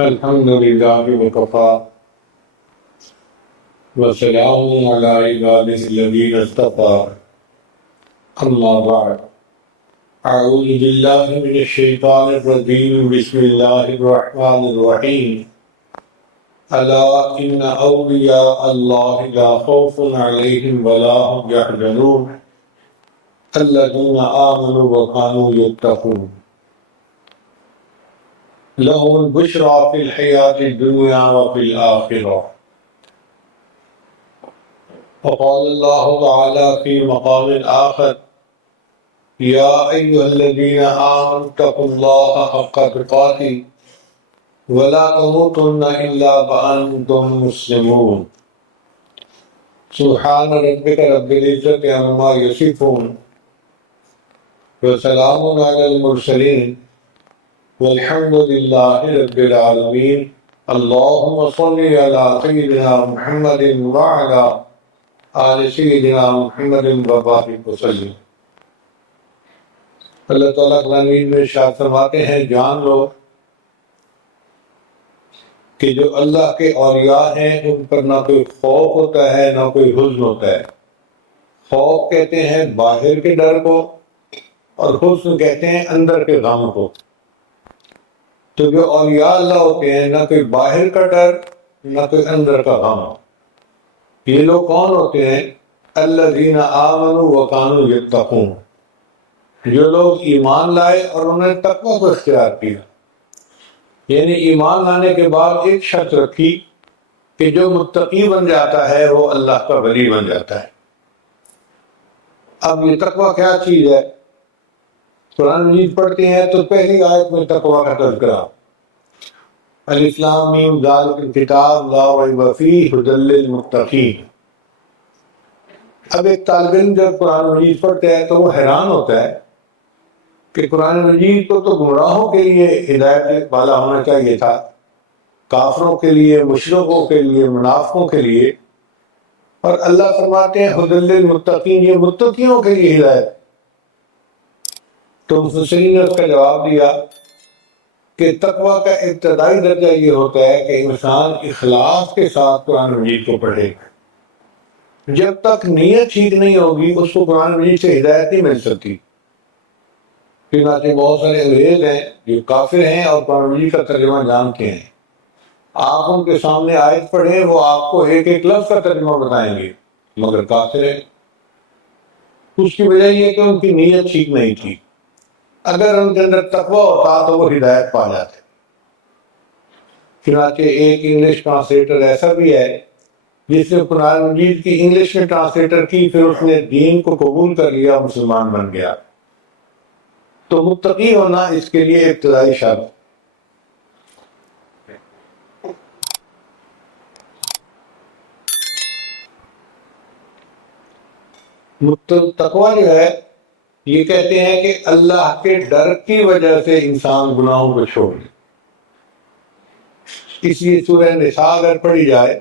الحمد لله وكفى وسلام على عباده الذين اصطفى أما بعد أعوذ بالله من الشيطان الرجيم بسم الله الرحمن الرحيم ألا إن أولياء الله لا خوف عليهم ولا هم يحزنون الذين آمنوا وكانوا يتقون لهم البشرى في الحياة الدنيا وفي الآخرة وقال الله تعالى في مقام آخر يا أيها الذين آمنوا اتقوا الله حق تقاته ولا تموتن إلا وأنتم مسلمون سبحان ربك رب العزة عما يصفون وسلام على المرسلين والحمد لله رب العالمين اللهم صل على سيدنا محمد وعلى آل سیدنا محمد وبارک وسلم۔ اللہ تعالیٰ قرآن میں ارشاد فرماتے ہیں جان لو کہ جو اللہ کے اولیاء ہیں ان پر نہ کوئی خوف ہوتا ہے نہ کوئی حزن ہوتا ہے۔ خوف کہتے ہیں باہر کے ڈر کو اور حزن کہتے ہیں اندر کے غم کو۔ تو جو اولیاء اللہ ہوتے ہیں نہ کوئی باہر کا ڈر نہ کوئی اندر کا غم۔ یہ لوگ کون ہوتے ہیں؟ الذین آمنوا وکانوا یتقون، جو لوگ ایمان لائے اور انہوں نے تقوی کو اختیار کیا۔ یعنی ایمان لانے کے بعد ایک شرط رکھی کہ جو متقی بن جاتا ہے وہ اللہ کا ولی بن جاتا ہے۔ اب یہ تقوی کیا چیز ہے؟ قرآن مجید پڑھتے ہیں تو پہلی آیت میں تقوی کا تذکرہ، الف لام میم ذالک الکتاب لا ریب فیہ ھدی للمتقین۔ اب ایک طالب علم جب قرآن مجید پڑھتا ہے تو وہ حیران ہوتا ہے کہ قرآن مجید کو تو گمراہوں کے لیے ہدایت والا ہونا چاہیے تھا، کافروں کے لیے، مشرکوں کے لیے، منافقوں کے لیے، اور اللہ فرماتے ہیں ھدی للمتقین، یہ متقیوں کے لیے ہدایت۔ تو مفسرین نے اس کا جواب دیا کہ تقوی کا ابتدائی درجہ یہ ہوتا ہے کہ انسان اخلاص کے ساتھ قرآن مجید کو پڑھے۔ جب تک نیت ٹھیک نہیں ہوگی اس کو قرآن مجید سے ہدایت نہیں مل سکتی۔ چنانچہ بہت سارے انگریز ہیں جو کافر ہیں اور قرآن مجید کا ترجمہ جانتے ہیں، آپ ان کے سامنے آیت پڑھیں وہ آپ کو ایک ایک لفظ کا ترجمہ بتائیں گے مگر کافر ہیں۔ اس کی وجہ یہ کہ ان کی نیت ٹھیک نہیں تھی۔ اگر ان کے اندر تقوی ہوتا تو وہ ہدایت پا جاتے۔ چنانچہ ایک انگلش ٹرانسلیٹر ایسا بھی ہے جس نے قرآن مجید کی انگلش میں ٹرانسلیٹر کی، پھر اس نے دین کو قبول کر لیا، مسلمان بن گیا۔ تو متقی ہونا اس کے لیے ابتدائی شرط۔ تقوی جو ہے یہ کہتے ہیں کہ اللہ کے ڈر کی وجہ سے انسان گناہوں کو چھوڑ دے۔ اس لیے سورہ نساء اگر پڑھی جائے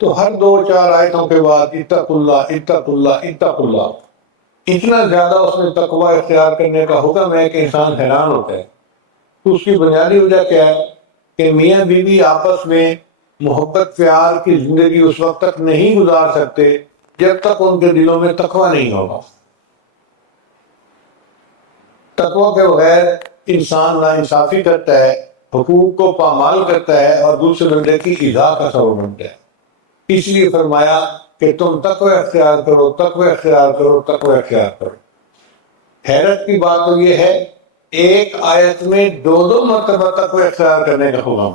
تو ہر 2-4 آیتوں کے بعد اتقوا اللہ اتقوا اللہ اتقوا اللہ، اتنا زیادہ اس میں تقوی اختیار کرنے کا حکم ہے کہ انسان حیران ہوتا ہے۔ اس کی بنیادی وجہ کیا ہے کہ میاں بیوی آپس میں محبت پیار کی زندگی اس وقت تک نہیں گزار سکتے جب تک ان کے دلوں میں تقوی نہیں ہوگا۔ تقوی کے بغیر انسان ناانصافی کرتا ہے، حقوق کو پامال کرتا ہے اور دوسرے بندے کی ایذا کا سبب بنتا ہے۔ اس لیے فرمایا کہ تم تقوی اختیار کرو، تقوی اختیار کرو، تقوی اختیار کرو۔ حیرت کی بات تو یہ ہے ایک آیت میں 2 مرتبہ تقوی اختیار کرنے کا حکم۔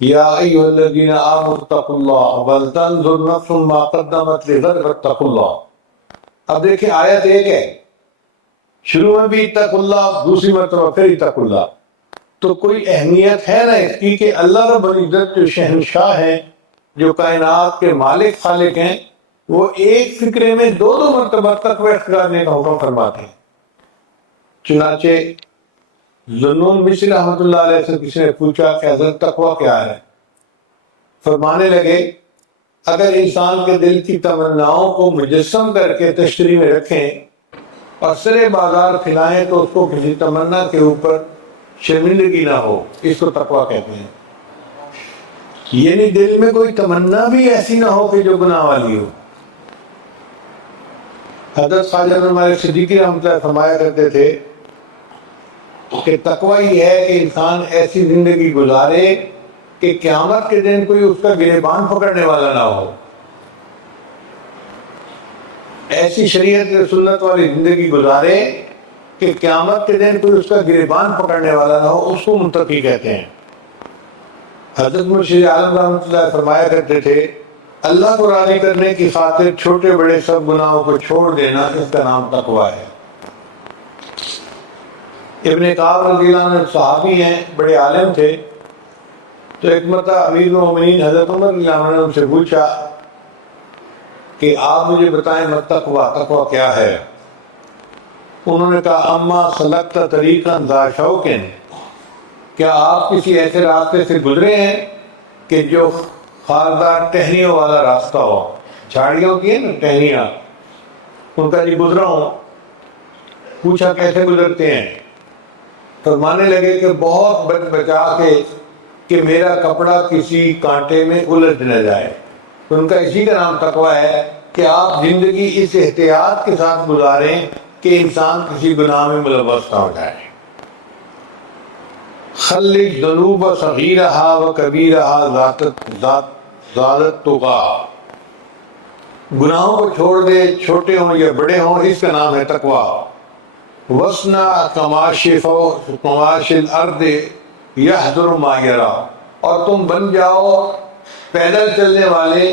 یا ایھا الذین آمنوا اتقوا اللہ ولتنظر نفس ما قدمت لغد واتقوا اللہ۔ اب دیکھیں آیت ایک ہے، شروع میں بھی اتقوا اللہ، دوسری مرتبہ پھر اتقوا اللہ۔ تو کوئی اہمیت ہے نا اس کی کہ اللہ رب العزت جو شہنشاہ ہیں، جو کائنات کے مالک خالق ہیں، وہ ایک فکرے میں 2 مرتبہ تقوی اختیار کرنے کا حکم فرماتے ہیں۔ چنانچہ ذنون مصری رحمۃ اللہ علیہ سے کسی نے پوچھا کہ حضرت تقوی کیا ہے؟ فرمانے لگے اگر انسان کے دل کی تمناؤں کو مجسم کر کے تشریح میں رکھیں اور سرے بازار کھلائیں تو اس کو کسی تمنا کے اوپر شرمندگی نہ ہو، اس کو تقویٰ کہتے ہیں۔ یعنی دل میں کوئی تمنا بھی ایسی نہ ہو کہ جو گناہ والی ہو۔ حضرت خواجہ بن مالک صدیقی رحمۃ اللہ فرمایا کرتے تھے کہ تقویٰ یہ ہے کہ انسان ایسی زندگی گزارے کہ قیامت کے دن کوئی اس کا گریبان پکڑنے والا نہ ہو، ایسی شریعت و سنت والی زندگی گزارے کہ قیامت کے دن کوئی اس کا گریبان پکڑنے والا نہ ہو، اس کو متقی کہتے ہیں۔ حضرت مرشد عالم رحمۃ اللہ فرمایا کرتے تھے اللہ کو راضی کرنے کی خاطر چھوٹے بڑے سب گناہوں کو چھوڑ دینا، اس کا نام تقویٰ ہے۔ ابن کعب رضی اللہ عنہ صحابی ہیں، بڑے عالم تھے، تو ایک مرتبہ امیر المومنین حضرت عمر رضی اللہ عنہ نے ان سے پوچھا کہ آپ مجھے بتائیں تقویٰ، تقویٰ کیا ہے؟ انہوں نے کہا اما سلکت طریقا ذا شوق، کیا آپ کسی ایسے راستے سے گزرے ہیں کہ جو خاردار ٹہنیوں والا راستہ ہو، جھاڑیوں کی نا ٹہنیاں، ان کا جی گزرا ہوں۔ پوچھا کیسے گزرتے ہیں؟ فرمانے لگے کہ بہت بچ بچا کے کہ میرا کپڑا کسی کانٹے میں الجھ نہ جائے۔ ان کا اسی کا نام تقویٰ ہے کہ آپ زندگی اس احتیاط کے ساتھ گزاریں کہ انسان کسی گناہ میں ملوث نہ ہو جائے۔ خلق ذنوب صغیرہا و کبیرہا زادت تقیٰ، گناہوں کو چھوڑ دے، چھوٹے ہوں یا بڑے ہوں، اس کا نام ہے تقویٰ۔ وَاصْنَعْ کَمَاشِ الْأَرْضِ يَحْذُرُ مَا يَرَى، اور تم بن جاؤ پیدل چلنے والے،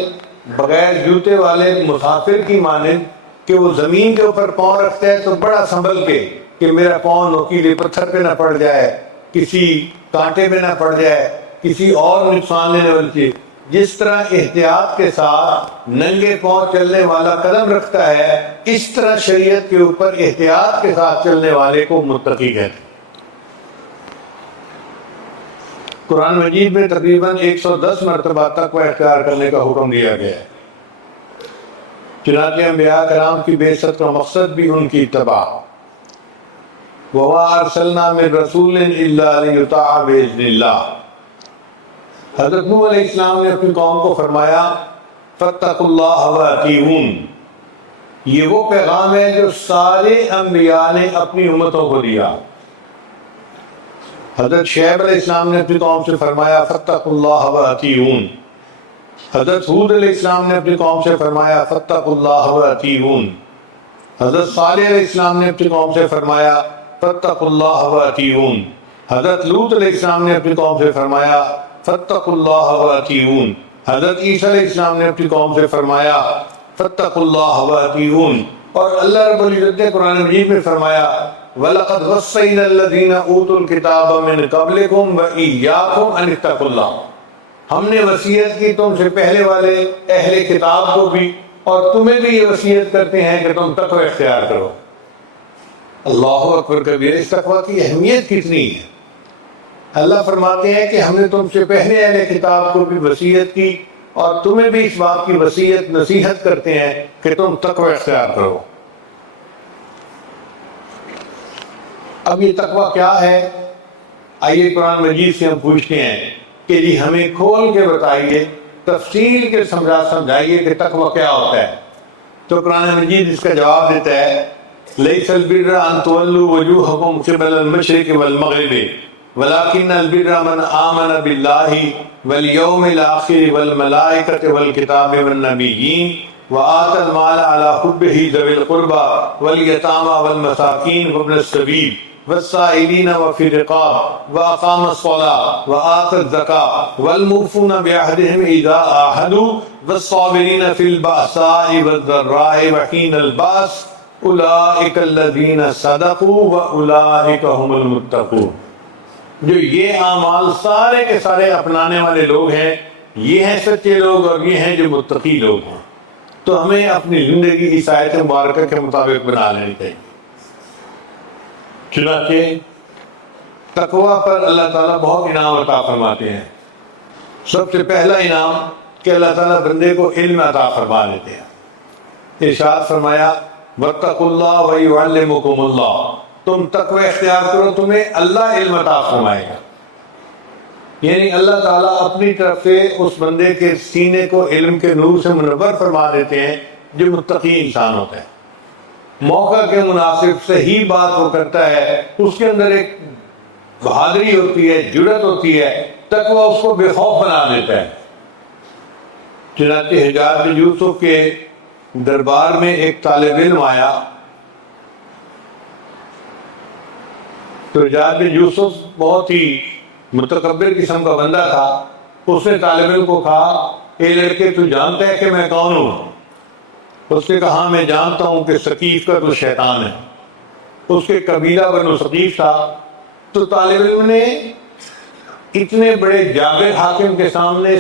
بغیر جوتے والے مسافر کی مانند کہ وہ زمین کے اوپر پاؤں رکھتا ہے تو بڑا سنبھل کے کہ میرا پاؤں نوکیلے پتھر پہ نہ پڑ جائے، کسی کانٹے پہ نہ پڑ جائے، کسی اور نقصان لینے والی چیز۔ جس طرح احتیاط کے ساتھ ننگے پاؤں چلنے والا قدم رکھتا ہے، اس طرح شریعت کے اوپر احتیاط کے ساتھ چلنے والے کو متقی کہتے ہیں۔ قرآن مجید میں تقریباً 110 مرتبہ تقویٰ اختیار کرنے کا حکم دیا گیا ہے۔ چنانچہ انبیاء کرام کی بعثت کا مقصد بھی ان کی اتباع۔ وَمَا أَرْسَلْنَا مِن رَّسُولٍ إِلَّا لِيُطَاعَ بِإِذْنِ اللَّهِ۔ حضرت نوح علیہ السلام نے اپنی قوم کو فرمایا فَاتَّقُوا اللَّهَ وَأَطِیعُونِ، یہ وہ پیغام ہے جو سارے انبیاء نے اپنی امتوں کو دیا۔ حضرت شعیب علیہ السلام نے اپنی قوم سے فرمایا فَاتَّقُوا اللَّهَ وَأَطِیعُونِ۔ حضرت ہود علیہ السلام نے اپنی قوم سے فرمایا فَاتَّقُوا اللَّهَ وَأَطِیعُونِ۔ حضرت صالح علیہ السلام نے اپنی قوم سے فرمایا فَاتَّقُوا اللَّهَ وَأَطِیعُونِ۔ حضرت لوط علیہ السلام نے اپنی قوم سے فرمایا فَاتَّقُوا اللَّهَ وَأَطِیعُونِ۔ حضرت عیسیٰ علیہ السلام نے اپنی قوم سے فرمایا فَاتَّقُوا اللَّهَ وَأَطِیعُونِ۔ اور اللہ رب العزت نے قرآن مجید میں فرمایا وَلَقَدْ وَصَّيْنَا الَّذِينَ أُوتُوا الْكِتَابَ مِن قَبْلِكُمْ وَإِيَّاكُمْ أَنِ اتَّقُوا اللَّهَ، ہم نے وصیت کی تم سے پہلے والے اہل کتاب کو بھی اور تمہیں بھی یہ وصیت کرتے ہیں کہ تم تقوی اختیار کرو۔ اللہ اکبر کبیر، اس تقوی کی اہمیت کتنی ہے۔ اللہ فرماتے ہیں کہ ہم نے تم سے پہلے اہل کتاب کو بھی وصیت کی اور تمہیں بھی اس بات کی وصیت نصیحت کرتے ہیں کہ تم تقوی اختیار کرو۔ اب یہ تقوی کیا ہے؟ آئیے قرآن مجید سے ہم پوچھتے ہیں کہ جی ہمیں کھول کے بتائیے، تفصیل کے سمجھائیے کہ تقوی کیا ہوتا ہے۔ تو قرآن مجید اس کا جواب دیتا ہے لیس البر ان تولوا وجوہکم قبل المشرق والمغرب ولکن البر من آمن باللہ والیوم الآخر والملائکۃ والکتاب والنبیین وآتى المال على حبه ذوي القربى واليتامى والمساكين وابن السبيل والسائلين وفي الرقاب وأقام الصلاة وآتى الزكاة والموفون بعهدهم إذا عاهدوا والصابرين في البأساء والضراء وحين البأس أولئك الذين صدقوا وأولئك هم المتقون۔ جو یہ اعمال سارے کے سارے اپنانے والے لوگ ہیں، یہ ہیں سچے لوگ اور یہ ہیں جو متقی لوگ ہیں۔ تو ہمیں اپنی زندگی اس آیت مبارکہ کے مطابق بنا لینی چاہیے۔ چنانچہ تقوی پر اللہ تعالیٰ بہت انعام عطا فرماتے ہیں۔ سب سے پہلا انعام کہ اللہ تعالیٰ بندے کو علم عطا فرما دیتے ہیں۔ ارشاد فرمایا وَاتَّقُوا اللَّهَ وَيُعَلِّمُكُمُ اللَّهُ، تم تقوی اختیار کرو تمہیں اللہ علم عطا فرمائے گا. یعنی اللہ تعالیٰ اپنی طرف سے اس بندے کے سینے کو علم کے نور سے منور فرما دیتے ہیں جو متقی انسان ہوتا ہے. موقع کے مناسب صحیح بات وہ کرتا ہے, اس کے اندر ایک بہادری ہوتی ہے, جرأت ہوتی ہے, تقوی اس کو بے خوف بنا دیتا ہے. چنانچہ حجاج بن یوسف کے دربار میں ایک طالب علم آیا تو حجاج بن یوسف بہت ہی متکبر قسم کا بندہ تھا. اس نے طالب علم کو کہا, اے لڑکے تو جانتا ہے کہ میں کون ہوں؟ اس نے کہا میں جانتا ہوں کہ ثقیف کا تو شیطان ہے. اس کے قبیلہ بنو ثقیف تھا. تو طالب علم نے اتنے بڑے جابر حاکم کے سامنے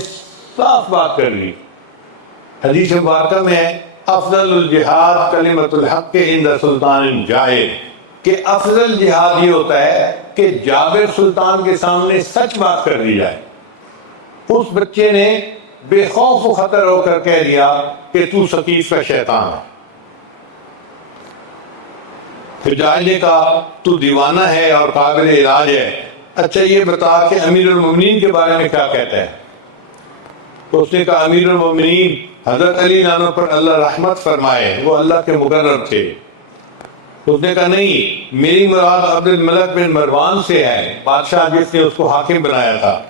صاف بات کر لی. حدیث مبارکہ میں افضل الجہاد کلمۃ الحق عند سلطان جائر, کہ افضل جہاد یہ ہوتا ہے کہ جابر سلطان کے سامنے سچ بات کر دی جائے. اس بچے نے بے خوف و خطر ہو کر کہہ دیا کہ تو ثقیف کا شیطان ہے. حجاج نے کہا تو دیوانہ ہے اور قابل علاج ہے, اچھا یہ بتا کہ امیر المومنین کے بارے میں کیا کہتا ہے؟ اس نے کہا امیر المومنین حضرت علی نانو پر اللہ رحمت فرمائے, وہ اللہ کے مقرر تھے. اس نے کہا نہیں, میری مراد عبد الملک بن مروان سے ہے, بادشاہ جس نے اس کو حاکم بنایا تھا.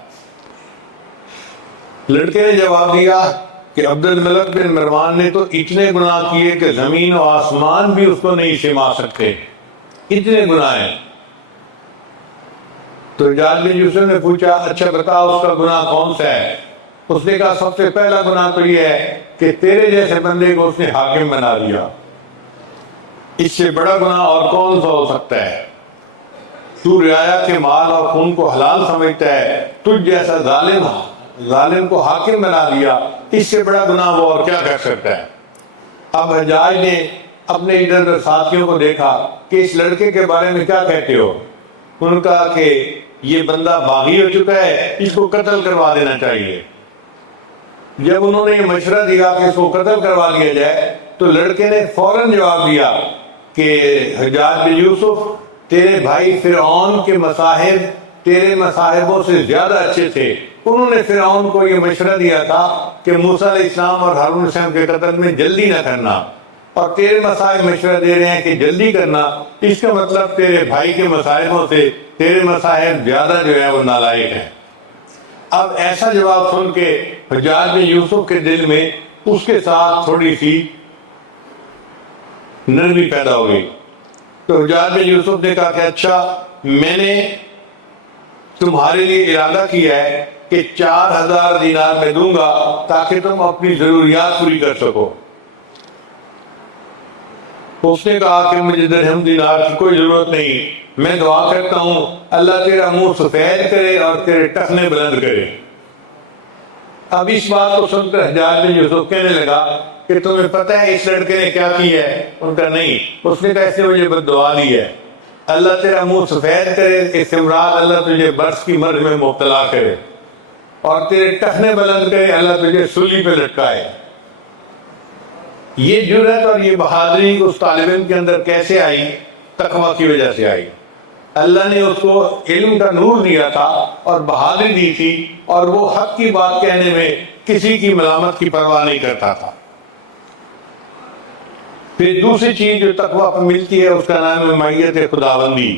لڑکے نے جواب دیا کہ عبد الملک بن مروان نے تو اتنے گناہ کیے کہ زمین و آسمان بھی اس کو نہیں سما سکتے, اتنے گناہ ہیں. تو حجاج بن یوسف نے پوچھا اچھا بتا اس کا گناہ کون سا ہے؟ اس نے کہا سب سے پہلا گناہ تو یہ ہے کہ تیرے جیسے بندے کو اس نے حاکم بنا دیا. اس سے بڑا گناہ اور کون سا ہو سکتا ہے؟ تو رعایا کے مال اور خون کو حلال سمجھتا ہے, تجھ جیسا ظالم کو حاکم بنا دیا, اس سے بڑا گناہ وہ اور کیا کر سکتا ہے؟ اب حجاج نے اپنے ادھر ادھر ساتھیوں کو دیکھا کہ اس لڑکے کے بارے میں کیا کہتے ہو. انہوں نے کہا کہ یہ بندہ باغی ہو چکا ہے, اس کو قتل کروا دینا چاہیے. جب انہوں نے یہ مشورہ دیا کہ اس کو قتل کروا لیا جائے تو لڑکے نے فوراً جواب دیا کہ حجاج بن یوسف تیرے بھائی فرعون کے مصاحب تیرے مصاحبوں سے زیادہ اچھے تھے. انہوں نے فرعون کو یہ مشورہ دیا تھا کہ موسیٰ علیہ السلام اور ہارون علیہ السلام کے قتل میں جلدی نہ کرنا, اور تیرے مصاحب مشورہ دے رہے ہیں کہ جلدی کرنا. اس کا مطلب تیرے بھائی کے مصاحبوں سے تیرے مصاحب زیادہ جو ہے وہ نالائق ہیں. اب ایسا جواب سن کے حجاج بن یوسف کے دل میں اس کے ساتھ تھوڑی سی نرمی پیدا ہو گئی. تو حجاج بن یوسف نے کہا کہ اچھا میں نے تمہارے لیے ارادہ کیا ہے کہ 4000 دینار میں دوں گا تاکہ تم اپنی ضروریات پوری کر سکو. اس نے کہا کہ مجھے درہم دینار کی کوئی ضرورت نہیں, میں دعا کرتا ہوں اللہ تیرا منہ سفید کرے اور تیرے ٹخنے بلند کرے. اب اس بات کو سن کر حجاج بن یوسف کہنے لگا کہ تمہیں پتہ ہے اس لڑکے نے کیا کی ہے؟ ان کا نہیں. اس نے کہا اس نے مجھے بد دعا دی ہے, اللہ تیرا منہ سفید کرے, اس سے مراد اللہ تجھے برس کی مرض میں مبتلا کرے, اور تیرے ٹخنے بلند کرے, اللہ تجھے سولی پہ لٹکائے. یہ جرأت اور یہ بہادری اس طالب علم کے اندر کیسے آئی؟ تقویٰ کی وجہ سے آئی. اللہ نے اس کو علم کا نور دیا تھا اور بہادری دی تھی, اور وہ حق کی بات کہنے میں کسی کی ملامت کی پرواہ نہیں کرتا تھا. پھر دوسری چیز جو تقویٰ پر ملتی ہے اس کا نام ہے معیت خداوندی.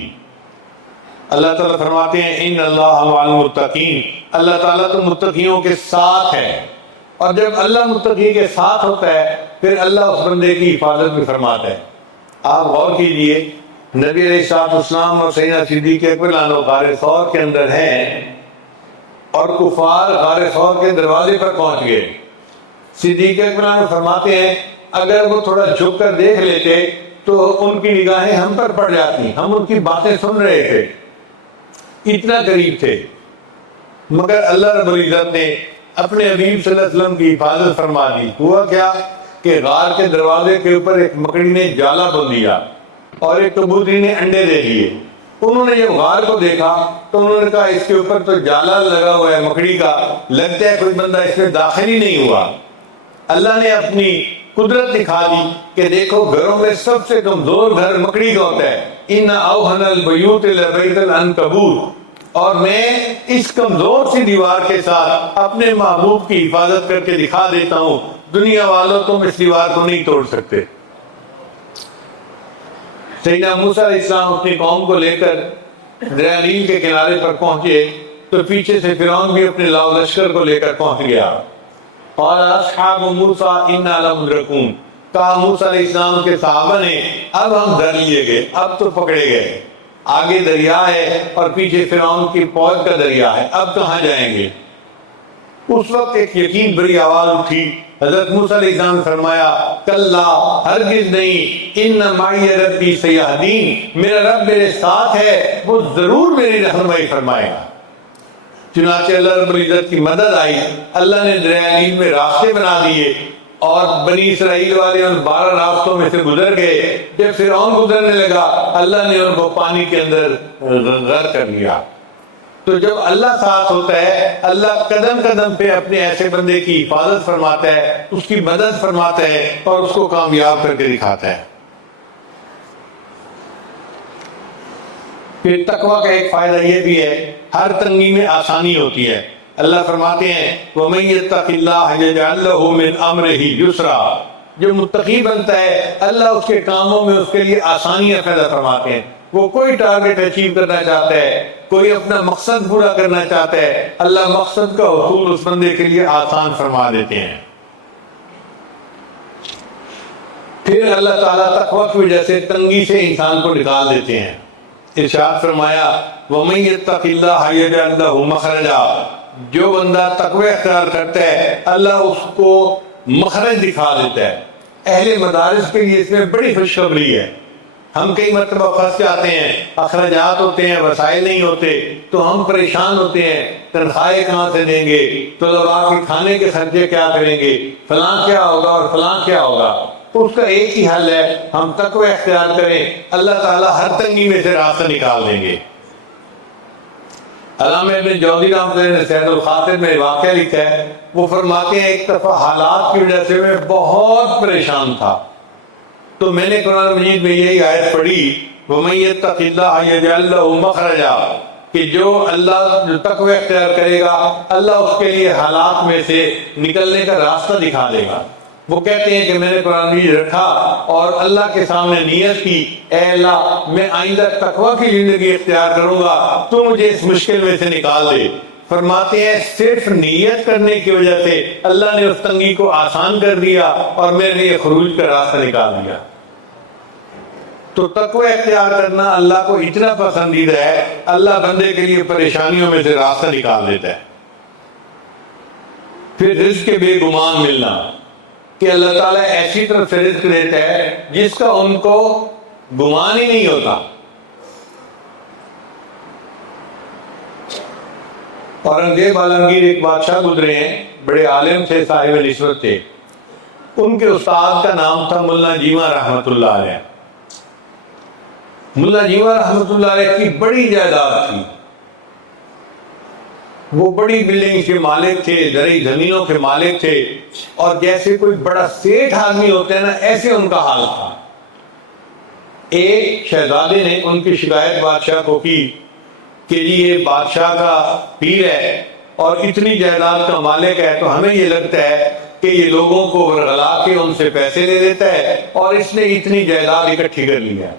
اللہ تعالیٰ فرماتے ہیں ان اللہ مع المتقین, اللہ تعالیٰ تو متقیوں کے ساتھ ہے. اور جب اللہ متقی کے ساتھ ہوتا ہے پھر اللہ اس بندے کی حفاظت بھی فرماتا ہے. آپ غور کیجئے, نبی علیہ السلام اور سیدنا صدیق اکبر عنہ غار ثور کے اندر ہیں اور کفار غار ثور کے دروازے پر پہنچ گئے. صدیق اکبر عنہ فرماتے ہیں اگر وہ تھوڑا جھک کر دیکھ لیتے تو ان کی نگاہیں ہم پر پڑ جاتی, ہم ان کی باتیں سن رہے تھے, اتنا قریب تھے. مگر اللہ رب العزت نے اپنے حبیب صلی اللہ علیہ وسلم کی حفاظت فرما دی. ہوا کیا کہ غار کے دروازے کے اوپر ایک مکڑی نے جالا بن دیا اور ایک کبوتری نے انڈے دے دیے. انہوں نے جب غار کو دیکھا تو انہوں نے کہا اس کے اوپر تو جالا لگا ہوا ہے مکڑی کا, لگتا ہے کوئی بندہ اس میں داخل ہی نہیں ہوا. اللہ نے اپنی قدرت دکھا دی کہ دیکھو گھروں میں سب سے کمزور گھر مکڑی کا ہوتا ہے، ان اوہن البیوت لبیت العنکبوت، اور میں اس کمزور سی دیوار کے ساتھ اپنے محبوب کی حفاظت کر کے دکھا دیتا ہوں، دنیا والوں تم اس دیوار کو نہیں توڑ سکتے۔ سیدنا موسیٰ علیہ السلام اپنی قوم کو لے کر دریا نیل کے کنارے پر پہنچے تو پیچھے سے فرعون بھی اپنے لاؤ لشکر کو لے کر پہنچ گیا۔ قال اصحاب موسیٰ انا لمدرکون، کہا موسیٰ علیہ السلام کے صحابہ نے اب ہم دھر لیے گئے، اب تو پکڑے گئے، آگے دریا ہے اور پیچھے فرعون کی فوج کا دریا ہے، اب کہاں جائیں گے؟ اس وقت ایک یقین بری آواز اٹھی، حضرت موسیٰ علیہ السلام نے فرمایا کلا، ہرگز نہیں، ان معی ربی سیہدین، میرا رب میرے ساتھ ہے، وہ ضرور میری رہنمائی فرمائے گا۔ چنانچہ اللہ رب العزت کی مدد آئی، اللہ نے دریا نیل میں راستے بنا دیے اور بنی اسرائیل والے ان 12 راستوں میں سے گزر گئے۔ جب فرعون گزرنے لگا اللہ نے ان کو پانی کے اندر غرق کر لیا۔ تو جب اللہ ساتھ ہوتا ہے، اللہ قدم قدم پہ اپنے ایسے بندے کی حفاظت فرماتا ہے، اس کی مدد فرماتا ہے اور اس کو کامیاب کر کے دکھاتا ہے۔ پھر تقویٰ کا ایک فائدہ یہ بھی ہے، ہر تنگی میں آسانی ہوتی ہے۔ اللہ فرماتے ہیں وَمَن يَتَّقِ اللَّهَ يَجْعَل لَّهُ مِنْ أَمْرِهِ يُسْرًا، جو متقی بنتا ہے اللہ اس کے کاموں میں اس کے لیے آسانیاں پیدا فرماتے ہیں۔ وہ کوئی ٹارگٹ اچیو کرنا چاہتا ہے، کوئی اپنا مقصد پورا کرنا چاہتا ہے، اللہ مقصد کا حصول اس بندے کے لیے آسان فرما دیتے ہیں۔ پھر اللہ تعالیٰ تقویٰ کی وجہ سے تنگی سے انسان کو نکال دیتے ہیں۔ ارشاد فرمایا وَمَن يَتَّقِ اللَّهَ يَجْعَل لَّهُ مَخْرَجًا، جو بندہ تقوی اختیار کرتا ہے اللہ اس کو مخرج دکھا دیتا ہے۔ اہل مدارس کے لیے اس میں بڑی خوشخبری ہے۔ ہم کئی مرتبہ پھنس جاتے ہیں، اخراجات ہوتے ہیں، وسائل نہیں ہوتے تو ہم پریشان ہوتے ہیں، تنخواہیں کہاں سے دیں گے، طلباء کے کھانے کے خرچے کیا کریں گے، فلاں کیا ہوگا اور فلاں کیا ہوگا۔ اس کا ایک ہی حل ہے، ہم تقوی اختیار کریں، اللہ تعالیٰ ہر تنگی میں سے راستہ نکال دیں گے۔ علامہ ابن جوزی رحمۃ اللہ نے سید الخاطر میں واقعہ لکھا ہے، وہ فرماتے ہیں ایک دفعہ حالات کی وجہ سے میں بہت پریشان تھا، تو میں نے قرآن مجید میں یہی آیت پڑھی وَمَن يَتَّقِ اللَّهَ يَجْعَل لَّهُ مَخْرَجًا، کہ جو تقوی اختیار کرے گا اللہ اس کے لیے حالات میں سے نکلنے کا راستہ دکھا دے گا۔ وہ کہتے ہیں کہ میں نے قرآن مجید رکھا اور اللہ کے سامنے نیت کی، اے اللہ میں آئندہ تقوی کی زندگی اختیار کروں گا، تو مجھے اس مشکل میں سے نکال دے۔ فرماتے ہیں صرف نیت کرنے کی وجہ سے اللہ نے اس تنگی کو آسان کر دیا اور میرے لیے خروج کا راستہ نکال دیا۔ تو تقوی اختیار کرنا اللہ کو اتنا پسندیدہ ہے، اللہ بندے کے لیے پریشانیوں میں سے راستہ نکال دیتا ہے۔ پھر رزق کے بے گمان ملنا، کہ اللہ تعالیٰ ایسی طرف سے رزق دیتا ہے جس کا ان کو گمان ہی نہیں ہوتا۔ اورنگزیب عالمگیر ایک بادشاہ گزرے ہیں، بڑے عالم تھے، صاحب نسبت تھے۔ ان کے استاد کا نام تھا ملا جیواں رحمۃ اللہ علیہ۔ ملا جیواں رحمۃ اللہ علیہ کی بڑی جائیداد تھی، وہ بڑی بلڈنگ کے مالک تھے، زرعی زمینوں کے مالک تھے، اور جیسے کوئی بڑا سیٹھ آدمی ہوتا ہے نا، ایسے ان کا حال تھا۔ ایک شہزادے نے ان کی شکایت بادشاہ کو کی کہ جی یہ بادشاہ کا پیر ہے اور اتنی جائیداد کا مالک ہے، تو ہمیں یہ لگتا ہے کہ یہ لوگوں کو ورغلا کے ان سے پیسے لے لیتا ہے اور اس نے اتنی جائیداد اکٹھی کر لی ہے۔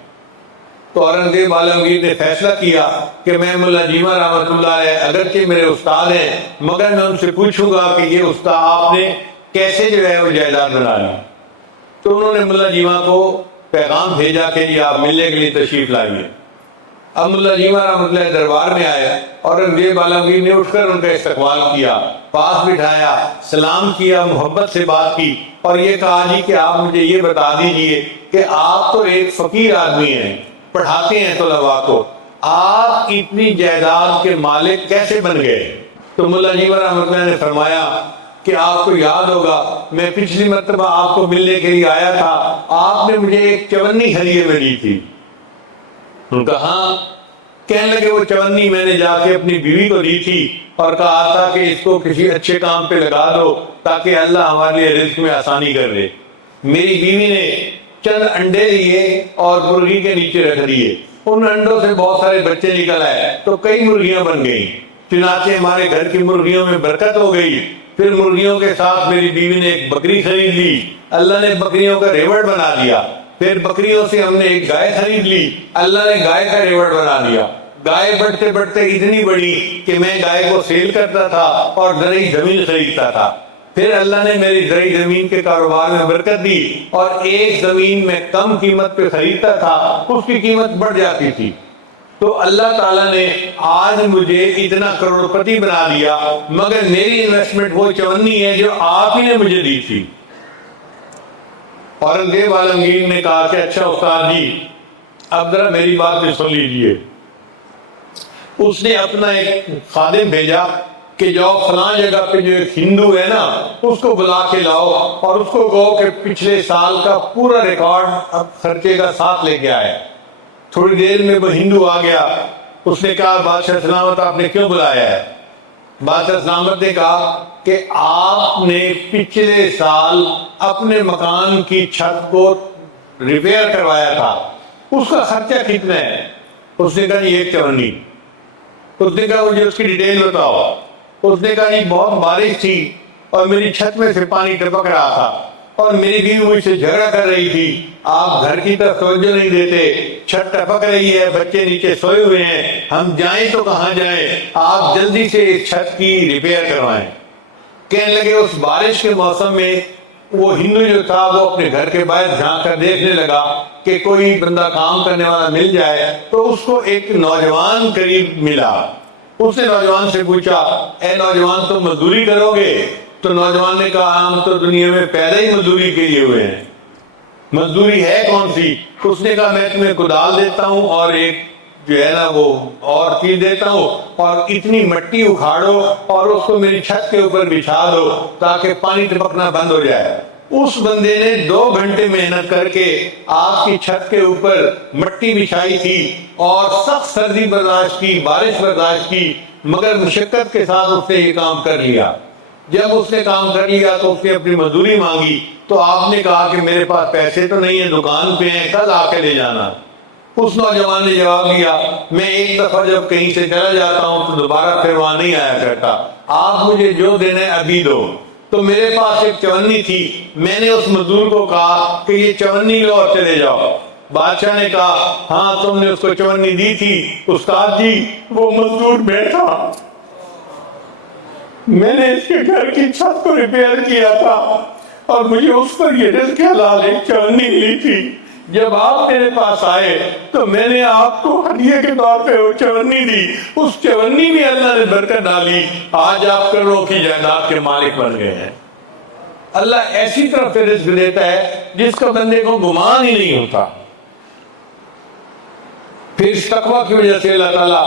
تو اورنگزیب عالمگیر نے فیصلہ کیا کہ میں ملا جیواں رحمۃ اللہ علیہ اگرچہ میرے استاد ہیں مگر میں ان سے پوچھوں گا کہ یہ استاد آپ نے کیسے جو ہے وہ جائیداد بنا لی۔ تو انہوں نے ملا جیواں کو پیغام بھیجا کہ جی آپ ملنے کے لیے تشریف لائیے۔ اب ملا جیواں رحمۃ اللہ دربار میں آیا، اورنگزیب عالمگیر نے اٹھ کر ان کا استقبال کیا، پاس بٹھایا، سلام کیا، محبت سے بات کی اور یہ کہا جی کہ آپ مجھے یہ بتا دیجئے کہ آپ تو ایک فقیر آدمی ہیں، پڑھاتے ہیں طلباء کو، آپ اتنی جائیداد کے مالک کیسے بن گئے؟ تو ملا جیواں رحمۃ اللہ نے فرمایا کہ آپ کو یاد ہوگا میں پچھلی مرتبہ آپ کو ملنے کے لیے آیا تھا، آپ نے مجھے ایک چونی ہدیے میں دی تھی۔ ان کا ہاں۔ کہنے لگے وہ چونی میں نے جا کے اپنی بیوی کو دی تھی اور کہا تھا کہ اس کو کسی اچھے کام پہ لگا دو تاکہ اللہ ہمارے لیے رزق میں آسانی کر دے۔ میری بیوی نے چند انڈے لیے اور مرغی کے نیچے رکھ دیے، ان انڈوں سے بہت سارے بچے نکل آئے تو کئی مرغیاں بن گئیں، چنانچہ ہمارے گھر کی مرغیوں میں برکت ہو گئی۔ پھر مرغیوں کے ساتھ میری بیوی نے ایک بکری خرید لی، اللہ نے بکریوں کا ریوڑ بنا دیا۔ پھر بکریوں سے ہم نے ایک گائے خرید لی، اللہ نے گائے کا ریوڑ بنا دیا۔ گائے بڑھتے بڑھتے اتنی بڑی کہ میں گائے کو سیل کرتا تھا اور زرعی زمین خریدتا تھا۔ پھر اللہ نے میری زرعی زمین کے کاروبار میں برکت دی اور ایک زمین میں کم قیمت پہ خریدتا تھا، اس کی قیمت بڑھ جاتی تھی۔ تو اللہ تعالیٰ نے آج مجھے اتنا کروڑ پتی بنا دیا، مگر میری انویسٹمنٹ وہ 54 ہے جو آپ ہی نے مجھے دی تھی۔ اورنگزیب عالمگیر نے کہا کہ اچھا استاد جی اب ذرا میری بات بھی سن لیجیے۔ اس نے اپنا ایک خادم بھیجا کہ جاؤ فلاں جگہ پہ جو ایک ہندو ہے نا اس کو بلا کے لاؤ اور اس کو کہو کہ پچھلے سال کا پورا ریکارڈ اب خرچے کا ساتھ لے کے آئے۔ تھوڑی دیر میں وہ ہندو آ گیا، اس نے کہا بادشاہ سلامت آپ نے کیوں بلایا ہے؟ بادشاہ سلامت نے کہا کہ آپ نے پچھلے سال اپنے مکان کی چھت کو ریپیئر کروایا تھا، اس کا خرچہ کتنا ہے؟ اس نے کہا یہ 54۔ اس نے کہا مجھے اس کی ڈیٹیل بتاؤ۔ اس نے کہا جی بہت بارش تھی اور میری چھت میں سے پانی ٹپک رہا تھا اور میری بیوی مجھ سے جھگڑا کر رہی تھی، آپ گھر کی طرف توجہ نہیں دیتے، چھت ٹپک رہی ہے، بچے نیچے سوئے ہوئے ہیں، ہم جائیں تو کہاں جائیں، آپ جلدی سے اس چھت کی ریپیئر کروائیں۔ کہنے لگے اس بارش کے موسم میں وہ ہندو جو تھا وہ اپنے گھر کے باہر جھانک کر دیکھنے لگا کہ کوئی بندہ کام کرنے والا مل جائے، تو اس کو ایک نوجوان قریب ملا۔ اس نے نوجوان سے پوچھا اے نوجوان تم مزدوری کرو گے؟ تو نوجوان نے کہا ہم تو دنیا میں پیدا ہی مزدوری کے لیے ہوئے ہیں، مزدوری ہے کون سی؟ اس نے کہا میں تمہیں کدال دیتا ہوں اور ایک جو ہے نا وہ اور چیز دیتا ہوں اور اتنی مٹی اکھاڑو اور اس کو میری چھت کے اوپر بچھا دو تاکہ پانی ٹپکنا بند ہو جائے۔ اس بندے نے 2 گھنٹے محنت کر کے آپ کی چھت کے اوپر مٹی بچھائی تھی اور سخت سردی برداشت کی، بارش برداشت کی، مگر مشقت کے ساتھ اس نے یہ کام کر لیا۔ جب اس نے کام کر لیا تو اس نے اپنی مزدوری مانگی تو آپ نے کہا کہ میرے پاس پیسے تو نہیں ہیں، دکان پہ ہیں، کل آ کے لے جانا۔ اس نوجوان نے جواب دیا میں ایک دفعہ جب کہیں سے چلا جاتا ہوں تو دوبارہ پھر وہاں نہیں آیا کرتا، آپ مجھے جو دینا ہے ابھی دو۔ تو میرے پاس ایک 54 تھی، میں نے اس مزدور کو کہا کہ یہ 54 لو اور چلے جاؤ۔ بادشاہ نے کہا ہاں تم نے اس کو 54 دی تھی استاد جی، وہ مزدور بیٹھا، میں نے اس کے گھر کی چھت کو ریپیئر کیا تھا اور مجھے اس پر یہ رزق حلال ایک 54 لی تھی۔ جب آپ میرے پاس آئے تو میں نے آپ کو ہدیے کے طور پہ وہ 54 دی، اس 54 میں اللہ نے برکت ڈالی، آج آپ کروڑوں کی جائیداد کے مالک بن گئے ہیں۔ اللہ ایسی طرف سے رزق دیتا ہے جس کا بندے کو گمان ہی نہیں ہوتا۔ پھر اس تقویٰ کی وجہ سے اللہ تعالیٰ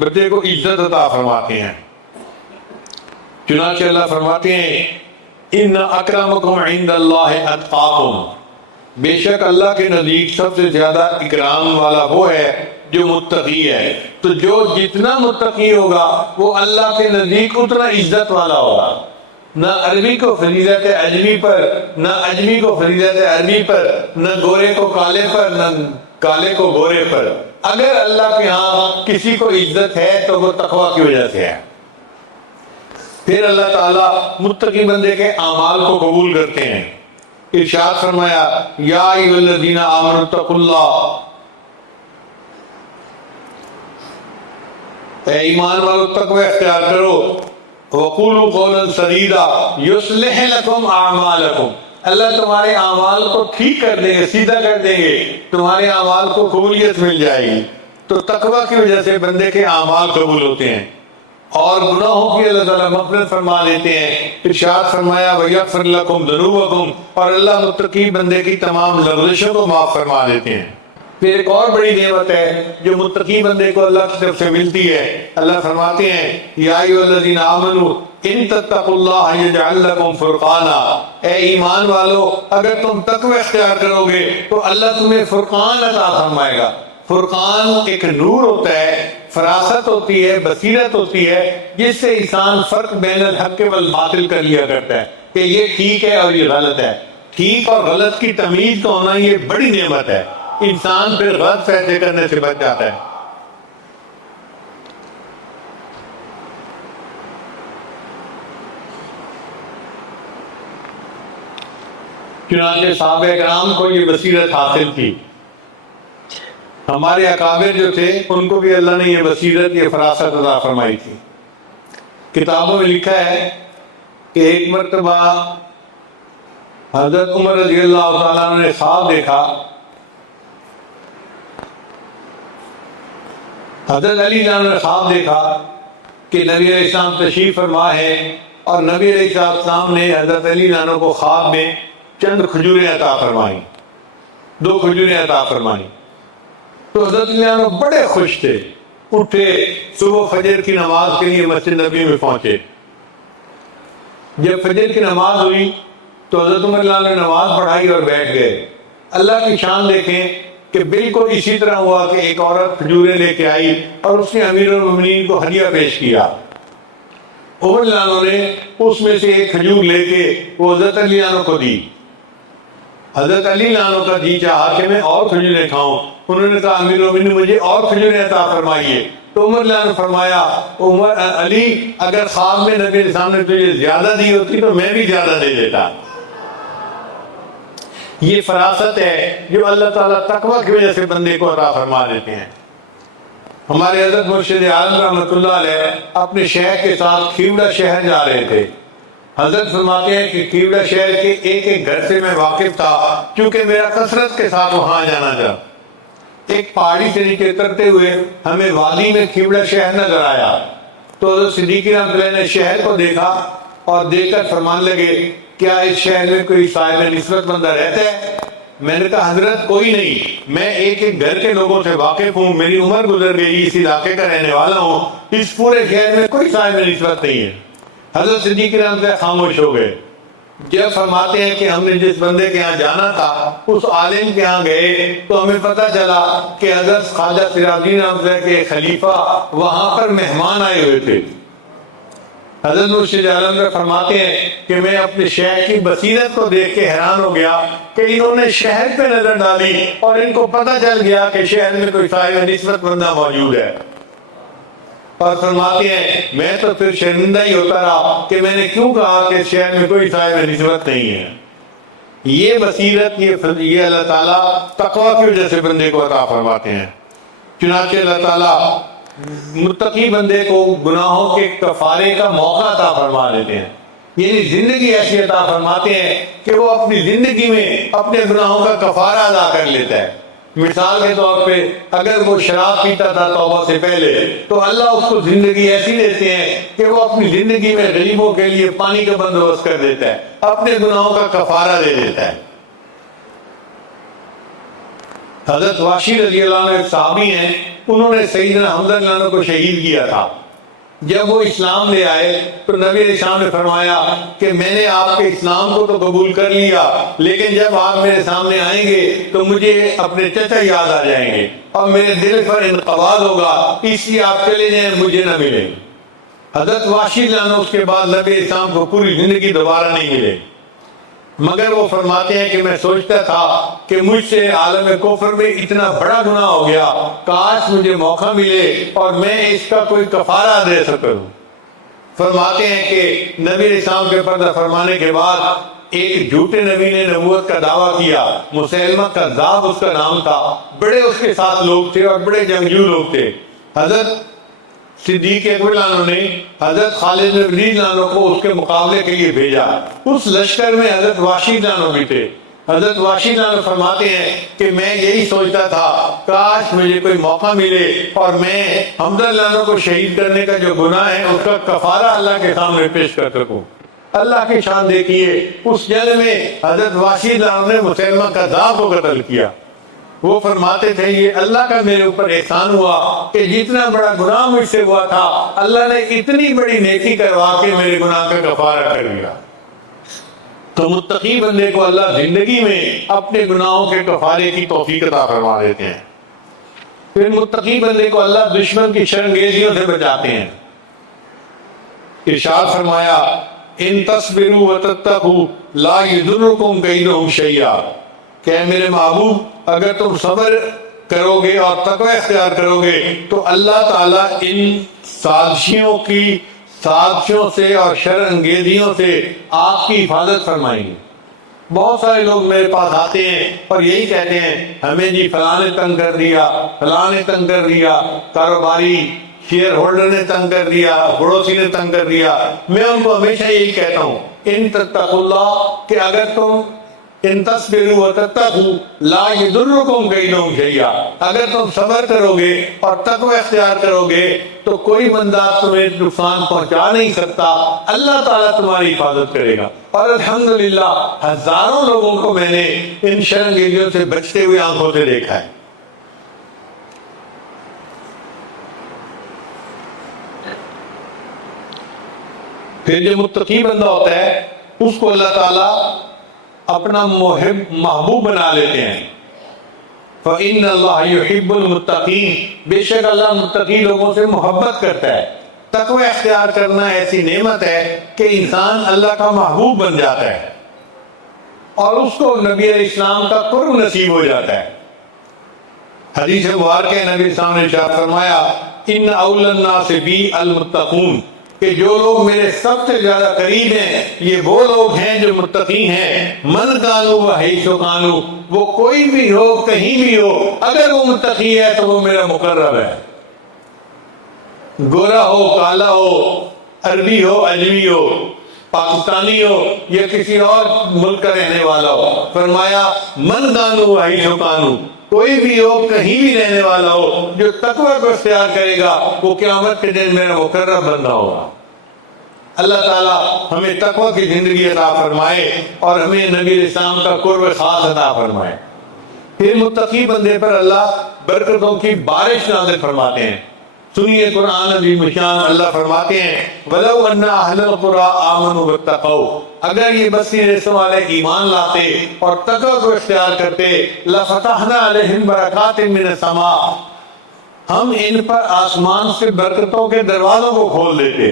بندے کو عزت عطا فرماتے ہیں۔ چنانچہ اللہ فرماتے ہیں ان اکرمکم عند اللہ اتقاکم، بے شک اللہ کے نزدیک سب سے زیادہ اکرام والا وہ ہے جو متقی ہے۔ تو جو جتنا متقی ہوگا وہ اللہ کے نزدیک اتنا عزت والا ہوگا۔ نہ عربی کو فضیلت عجمی پر، نہ عجمی کو فضیلت عربی پر، نہ گورے کو کالے پر، نہ کالے کو گورے پر۔ اگر اللہ کے ہاں کسی کو عزت ہے تو وہ تقویٰ کی وجہ سے ہے۔ پھر اللہ تعالیٰ متقی بندے کے اعمال کو قبول کرتے ہیں۔ ارشاد فرمایا یا ایھا الذین آمنوا اتقوا اللہ، اے ایمان والو تقوی اختیار کرو، وقولوا قولا سدیدا یصلح لکم اعمالکم، اللہ تمہارے اعمال کو ٹھیک کر دیں گے، سیدھا کر دیں گے، تمہارے اعمال کو قبولیت مل جائے گی۔ تو تقوی کی وجہ سے بندے کے اعمال قبول ہوتے ہیں اور گناہوں کی اللہ تعالیٰ مغفرت فرما دیتے ہیں۔ ارشاد فرمایا وَيَغْفِرْ لَكُمْ ذُنُوبَكُمْ، اور اللہ متقی بندے کی تمام لغزشوں کو معاف فرما دیتے ہیں۔ پھر ایک اور بڑی نعمت ہے جو متقی بندے کو اللہ کی طرف سے ملتی ہے۔ اللہ فرماتے ہیں یا ایھا الذین آمنوا ان تتقوا اللہ یجعل لکم فرقانا، اے ایمان والو اگر تم تقوی اختیار کرو گے تو اللہ تمہیں فرقان عطا فرمائے گا۔ فرقان ایک نور ہوتا ہے، فراست ہوتی ہے، بصیرت ہوتی ہے، جس سے انسان فرق بین الحق والباطل کر لیا کرتا ہے کہ یہ ٹھیک ہے اور یہ غلط ہے، ٹھیک اور غلط کی تمیز کا ہونا یہ بڑی نعمت ہے، انسان پھر غلط فیصلے کرنے سے بچ جاتا ہے۔ چنانچہ صحابہ کرام کو یہ بصیرت حاصل تھی، ہمارے اکابر جو تھے ان کو بھی اللہ نے یہ بصیرت، یہ فراست عطا فرمائی تھی۔ کتابوں میں لکھا ہے کہ ایک مرتبہ حضرت عمر رضی اللہ تعالیٰ عنہ نے خواب دیکھا، حضرت علی عنہ نے خواب دیکھا کہ نبی علیہ السلام تشریف فرما ہے، اور نبی علیہ السلام نے حضرت علی عنہ کو خواب میں چند کھجوریں عطا فرمائیں، 2 کھجوریں عطا فرمائیں۔ تو حضرت علی عنہ بڑے خوش تھے، اٹھے، صبح فجر کی نماز کے لیے مسجد نبی میں پہنچے۔ جب فجر کی نماز ہوئی تو حضرت عمر نے نماز پڑھائی اور بیٹھ گئے۔ اللہ کی شان دیکھیں کہ بالکل اسی طرح ہوا کہ ایک عورت کھجوریں لے کے آئی اور اس نے امیر المومنین کو ہدیہ پیش کیا۔ عمر نے اس میں سے ایک کھجور لے کے وہ حضرت علی عنہ کو دی۔ حضرت علی عنہ کا جی چاہا کہ میں اور کھجوریں کھاؤں، انہوں نے کہا امیر المومنین مجھے اور کھجوریں عطا فرمائیے۔ تو عمر نے فرمایا علی اگر خواب میں نبی السلام نے تجھے زیادہ دی ہوتی تو میں بھی زیادہ دے دیتا۔ یہ فراست ہے جو اللہ تعالیٰ تقویٰ کی وجہ سے بندے کو عطا فرما دیتے ہیں۔ ہمارے حضرت مرشد عالم رحمۃ اللہ علیہ اپنے شیخ کے ساتھ کھیوڑا شہر جا رہے تھے۔ حضرت فرماتے ہیں کہ کھیوڑا شہر کے ایک گھر سے میں واقف تھا، کیونکہ میرا کثرت کے ساتھ وہاں جانا تھا۔ ایک پہاڑی سے نیچے اترتے ہوئے ہمیں وادی میں کھیوڑا شہر نظر آیا، تو حضرت صدیق رحمۃ اللہ نے شہر کو دیکھا اور دیکھ کر فرمانے لگے کیا اس شہر میں کوئی صاحب نسبت بندہ رہتا ہے؟ میں نے کہا حضرت کوئی نہیں، میں ایک گھر کے لوگوں سے واقف ہوں، میری عمر گزر گئی، اس علاقے کا رہنے والا ہوں، اس پورے شہر میں کوئی صاحب نسبت نہیں ہے۔ حضرت صدیق رحمۃ اللہ خاموش ہو گئے۔ جب فرماتے ہیں کہ ہم نے جس بندے کے یہاں جانا تھا اس عالم کے یہاں گئے تو ہمیں پتہ چلا کہ حضرت خواجہ سراج الدین رحمۃ اللہ کے خلیفہ وہاں پر مہمان آئے ہوئے تھے۔ حضرت مرشد عالم فرماتے ہیں کہ میں اپنے شیخ کی بصیرت کو دیکھ کے حیران ہو گیا کہ انہوں نے شہر پہ نظر ڈالی اور ان کو پتہ چل گیا کہ شہر میں کوئی صاحب نسبت بندہ موجود ہے، اور فرماتے ہیں میں تو پھر شرمندہ ہی ہوتا رہا کہ میں نے کیوں کہا کہ شہر میں کوئی صاحب نسبت نہیں ہے۔ یہ بصیرت یہ اللہ تعالیٰ تقویٰ کی وجہ سے بندے کو عطا فرماتے ہیں۔ چنانچہ اللہ تعالیٰ متقی بندے کو گناہوں کے کفارے کا موقع عطا فرما دیتے ہیں، یعنی زندگی ایسی عطا فرماتے ہیں کہ وہ اپنی زندگی میں اپنے گناہوں کا کفارہ ادا کر لیتا ہے۔ مثال کے طور پہ اگر وہ شراب پیتا تھا توبہ سے پہلے تو اللہ اس کو زندگی ایسی دیتے ہیں کہ وہ اپنی زندگی میں غریبوں کے لیے پانی کا بندوبست کر دیتا ہے، اپنے گناہوں کا کفارہ دے دیتا ہے۔ حضرت واشی رضی اللہ عنہ ایک صحابی ہیں، انہوں نے سیدنا حمزہ رضی اللہ عنہ کو شہید کیا تھا۔ جب وہ اسلام لے آئے تو نبی علیہ السلام نے فرمایا کہ میں نے آپ کے اسلام کو تو قبول کر لیا، لیکن جب آپ میرے سامنے آئیں گے تو مجھے اپنے چچا یاد آ جائیں گے اور میرے دل پر انقباض ہوگا، اس لیے آپ چلے جائیں، مجھے نہ ملیں۔ حضرت واشی عنہ اس کے بعد نبی علیہ السلام کو پوری زندگی دوبارہ نہیں ملے، مگر وہ فرماتے ہیں کہ میں سوچتا تھا کہ مجھ سے عالم کفر میں اتنا بڑا گناہ ہو گیا، کاش مجھے موقع ملے اور میں اس کا کوئی کفارہ دے سکوں۔ فرماتے ہیں کہ نبی علیہ السلام کے پردہ فرمانے کے بعد ایک جھوٹے نبی نے نبوت کا دعویٰ کیا، مسیلمہ کذاب اس کا نام تھا، بڑے اس کے ساتھ لوگ تھے اور بڑے جنگجو لوگ تھے۔ حضرت صدیق اکبر عنہ نے حضرت خالد بن ولید عنہ کو اس کے مقابلے کے لیے بھیجا۔ اس لشکر میں حضرت واشی عنہ بھی تھے۔ حضرت واشی عنہ فرماتے ہیں کہ میں یہی سوچتا تھا کاش مجھے کوئی موقع ملے اور میں حمزہ عنہ کو شہید کرنے کا جو گناہ ہے اس کا کفارہ اللہ کے سامنے پیش کر سکوں۔ اللہ کی شان دیکھیے، اس جنگ میں حضرت واشی عنہ نے مسیلمہ کذاب کو قتل کیا۔ وہ فرماتے تھے یہ اللہ کا میرے اوپر احسان ہوا کہ جتنا بڑا گناہ مجھ سے ہوا تھا اللہ نے اتنی بڑی نیکی کروا کے میرے گناہ کا کفارہ کر دیا۔ تو متقی بندے کو اللہ زندگی میں اپنے گناہوں کے کفارے کی توفیق عطا فرما دیتے ہیں۔ پھر متقی بندے کو اللہ دشمن کی شرانگیزیوں سے بچاتے ہیں۔ ارشاد فرمایا ان تصبروا وتتقوا لا یضرکم کیدہم شیئا، کہ میرے محبوب اگر تم صبر کرو گے اور تقوی اختیار کرو گے تو اللہ تعالیٰ ان سازشوں سے اور شر انگیزیوں سے آپ کی حفاظت فرمائیں گے۔ بہت سارے لوگ میرے پاس آتے ہیں اور یہی کہتے ہیں ہمیں جی فلاں نے تنگ کر دیا، فلاں نے تنگ کر دیا، کاروباری شیئر ہولڈر نے تنگ کر دیا، پڑوسی نے تنگ کر دیا۔ میں ان کو ہمیشہ یہی کہتا ہوں ان تتقوا اللہ، کہ اگر تم ان تصبروا وتتقوا لا یضرکم کیدہم شیئا، اگر تم صبر کرو گے اور تقوی اختیار کرو گے تو کوئی بندہ تمہیں نقصان پہنچا نہیں سکتا، اللہ تعالیٰ تمہاری حفاظت کرے گا۔ اور الحمدللہ ہزاروں لوگوں کو میں نے ان شر انگیزیوں سے بچتے ہوئے آنکھوں سے دیکھا ہے۔ پھر جو متقی بندہ ہوتا ہے اس کو اللہ تعالیٰ اپنا محبوب بنا لیتے ہیں۔ فَإِنَّ اللَّهَ يُحِبُّ الْمُتَّقِينَ، بے شک اللہ متقی لوگوں سے محبت کرتا ہے۔ تقوی اختیار کرنا ایسی نعمت ہے کہ انسان اللہ کا محبوب بن جاتا ہے اور اس کو نبی علیہ السلام کا قرب نصیب ہو جاتا ہے۔ حدیث مبارکہ نبی علیہ السلام نے ارشاد فرمایا ان اول الناس بی المتقون، کہ جو لوگ میرے سب سے زیادہ قریب ہیں یہ وہ لوگ ہیں جو متقی ہیں۔ من کانو و حیث کانو، وہ کوئی بھی ہو کہیں بھی ہو، اگر وہ متقی ہے تو وہ میرا مقرب ہے، گورا ہو کالا ہو، عربی ہو اجمی ہو، پاکستانی ہو یا کسی اور ملک کا رہنے والا ہو۔ فرمایا من کانو و حیث کانو، کوئی بھی ہو کہیں بھی رہنے والا ہو جو تقوی کو اختیار کرے گا وہ قیامت کے دن میرا مقرب بندہ ہوگا۔ اللہ تعالیٰ ہمیں تقوی کی زندگی عطا فرمائے اور ہمیں نبی علیہ السلام کا قرب خاص عطا فرمائے۔ پھر متقی بندے پر اللہ برکتوں کی بارش نازل فرماتے ہیں۔ سنیے قرآن عظیم الشان، اللہ فرماتے ہیں وَلَوْ أَنَّ أَهْلَ الْقُرَىٰ آمَنُوا وَاتَّقَوْا، اگر یہ بستی رسوں والے ایمان لاتے اور تقوی کو اختیار کرتے لَفَتَحْنَا عَلَيْهِمْ بَرَكَاتٍ مِّنَ السَّمَاءِ، ہم ان پر آسمان سے برکتوں کے دروازوں کو کھول دیتے۔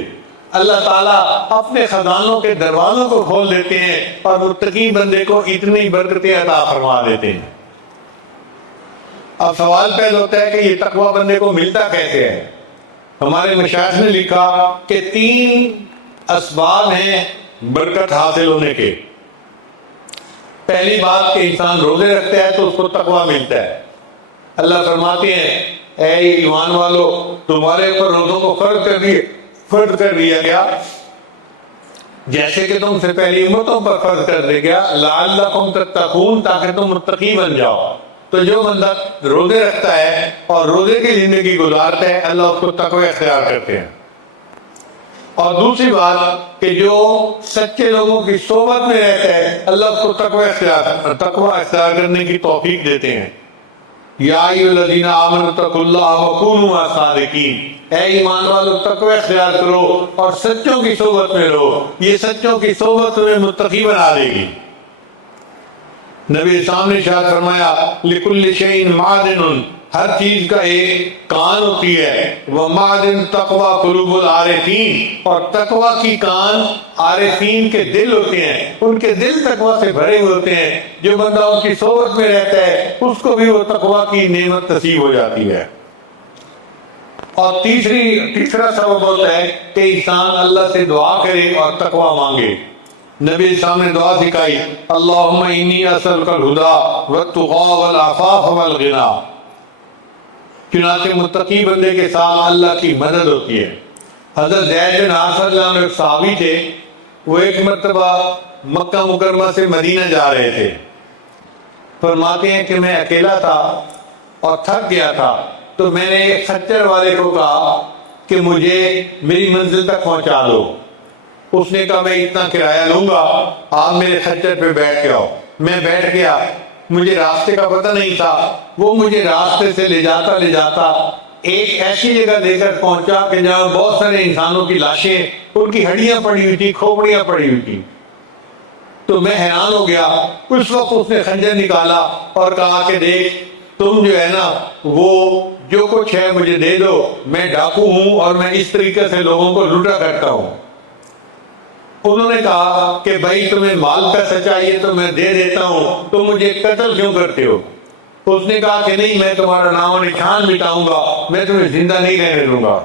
اللہ تعالیٰ اپنے خزانوں کے دروازوں کو کھول دیتے ہیں اور متقی بندے کو اتنی برکتیں عطا فرما دیتے ہیں۔ اب سوال پیدا ہوتا ہے کہ یہ تقوی بندے کو ملتا کیسے ہے؟ ہمارے مشائخ نے لکھا کہ 3 اسباب ہیں برکت حاصل ہونے کے۔ پہلی بات کہ انسان روزے رکھتا ہے تو اس کو تقوی ملتا ہے۔ اللہ فرماتے ہیں اے ایمان والو تمہارے اوپر روزوں کو فرض کر دیا گیا جیسے کہ تم سے پہلی امتوں پر فرض کر دیا گیا لعلکم تتقون، تاکہ تم متقی بن جاؤ۔ تو جو بندہ روزے رکھتا ہے اور روزے کی زندگی گزارتا ہے اللہ اس کو تقوی اختیار کرتے ہیں۔ اور دوسری بات کہ جو سچے لوگوں کی صحبت میں رہتا ہے اللہ اس کو تقوی اختیار کرنے کی توفیق دیتے ہیں۔ یا ایھا الذین آمنوا اتقوا اللہ وکونوا مع الصادقین، اے ایمان والو تقوی اختیار کرو اور سچوں کی صحبت میں رہو، یہ سچوں کی صحبت تمہیں متقی بنا دے گی۔ نبی اسلام نے ارشاد فرمایا لِكُلِّ شَيْءٍ مَعْدِنٌ، ہر چیز کا ایک کان ہوتی ہے، وَمَعْدِنُ التَّقْوَىٰ قُلُوبُ الْعَارِفِينَ، اور تقوی کی کان عارفین کے دل ہوتے ہیں، ان کے دل تقوی سے بھرے ہوئے ہوتے ہیں۔ جو بندہ ان کی صحبت میں رہتا ہے اس کو بھی وہ تقوی کی نعمت نصیب ہو جاتی ہے۔ اور تیسرا سبب ہوتا ہے کہ انسان اللہ سے دعا کرے اور تقوی مانگے۔ نبی اسلام نے دعا سکھائی اللہم انی اسألک الہدی والتقی والعفاف والغنی، چنانچہ متقی بندے کے ساتھ اللہ کی مدد ہوتی ہے۔ حضرت زید بن حارثہ رضی اللہ عنہ ایک صحابی تھے، وہ ایک مرتبہ مکہ مکرمہ سے مدینہ جا رہے تھے۔ فرماتے ہیں کہ میں اکیلا تھا اور تھک گیا تھا تو میں نے ایک خچر والے کو کہا کہ مجھے میری منزل تک پہنچا دو۔ اس نے کہا میں اتنا کرایہ لوں گا، آپ میرے خچر پہ بیٹھ کے آؤ۔ میں بیٹھ گیا، مجھے راستے کا پتہ نہیں تھا، وہ مجھے راستے سے لے جاتا ایک ایسی جگہ لے کر پہنچا کہ جہاں بہت سارے انسانوں کی لاشیں، ان کی ہڈیاں پڑی ہوئی تھی، کھوپڑیاں پڑی ہوئی تھی۔ تو میں حیران ہو گیا۔ اس وقت اس نے خنجر نکالا اور کہا کہ دیکھ تم جو ہے نا وہ جو کچھ ہے مجھے دے دو، میں ڈاکو ہوں اور میں اس طریقے سے لوگوں کو لوٹا کرتا ہوں۔ انہوں نے کہا کہ بھائی تمہیں مال پیسہ چاہیے تو میں دے دیتا ہوں، تم مجھے قتل کیوں کرتے ہو؟ اس نے کہا کہ نہیں، میں تمہارا نام و نشان مٹاؤں گا، میں تمہیں زندہ نہیں رہنے دوں گا۔